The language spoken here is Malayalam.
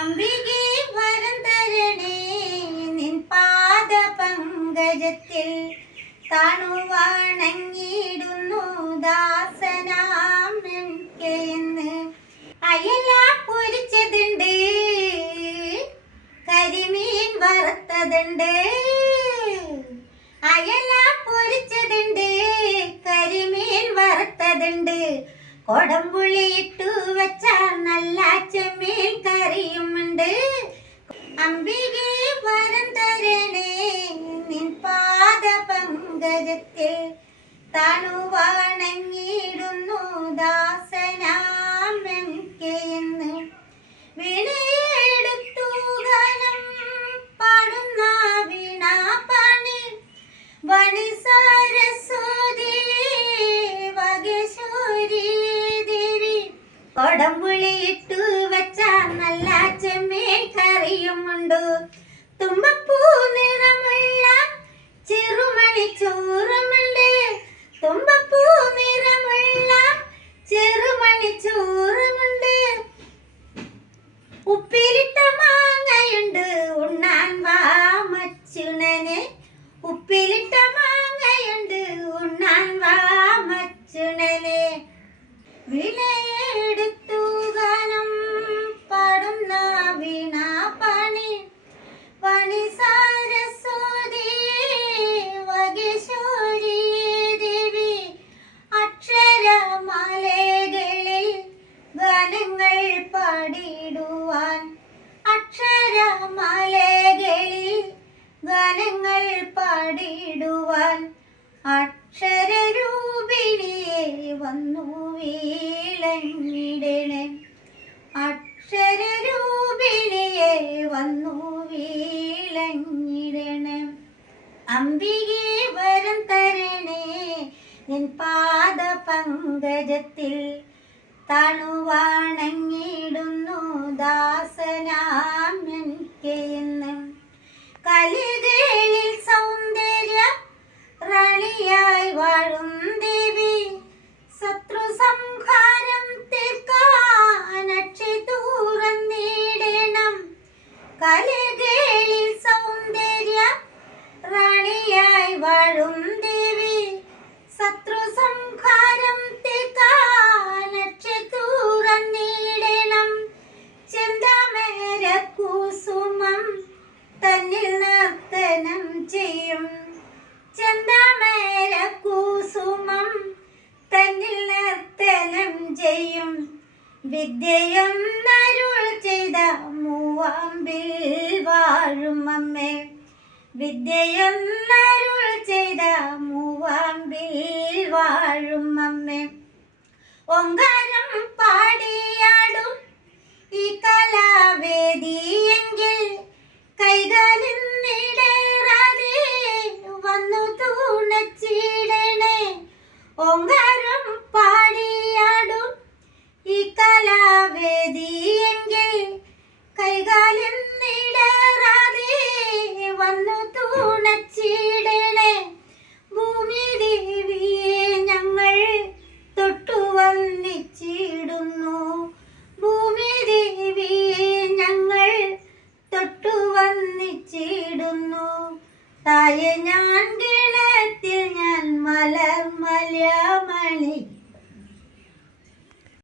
അംബികെ വരം തരണേ നിൻ പാദ പങ്കജത്തിൽ താണുവാണങ്ങിടുന്നു ദാസനാം എന്ന് അയല പൊരിച്ചതുണ്ട് കരിമീൻ വറുത്തതുണ്ട്. അയലാ പൊരിച്ചതുണ്ട് കരിമീൻ വറുത്തതുണ്ട്. കൊടംപുളി പങ്കജത്തിൽ തണുവാണങ്ങിടുന്നു ദാസനാമെന്ന് വീണയെടുത്തു ഗാനം പാടുന്ന വീണാപണി വണി സരസ്വതി വകേശ്വരി ദേവി കൊടംപുളി ഉപ്പിലിട്ട മാങ്ങയുണ്ട് ഉണ്ണാൻ വാ മച്ചുണനെ ഉപ്പിലിട്ട മാങ്ങയുണ്ട് ഉണ്ണാൻ വാ മച്ചുണനെ വിളയെടുത്തു അംബികെ വരം തരണേ. നിൻ പാദ പങ്കജത്തിൽ തണുവാണങ്ങിടുന്നു ദാസനാം റാണിയായി വാഴും ദേവി. ശത്രു സംഹാരം തീർക്കാൻ തുറന്നിടണം കുസുമം തന്നിൽ നർത്തനം ചെയ്യും. ചെന്താമര കുസുമം തന്നിൽ നർത്തനം ചെയ്യും. വിദ്യയും അരുൾ ചെയ്ത മൂവാമ്പിൽ വാഴും അമ്മേ. വിദ്യയെന്നരുൾ ചെയ്ത മൂവാമ്പിൽ വാഴും അമ്മേ. ഓങ്കാരം പാടിയാടും ഈ കലാവേദിയെങ്കിൽ കൈകാലിൽ നിടേറാതെ വന്നു തൂണച്ചിടണേ. ഒങ്കാരം കഴിഞ്ഞ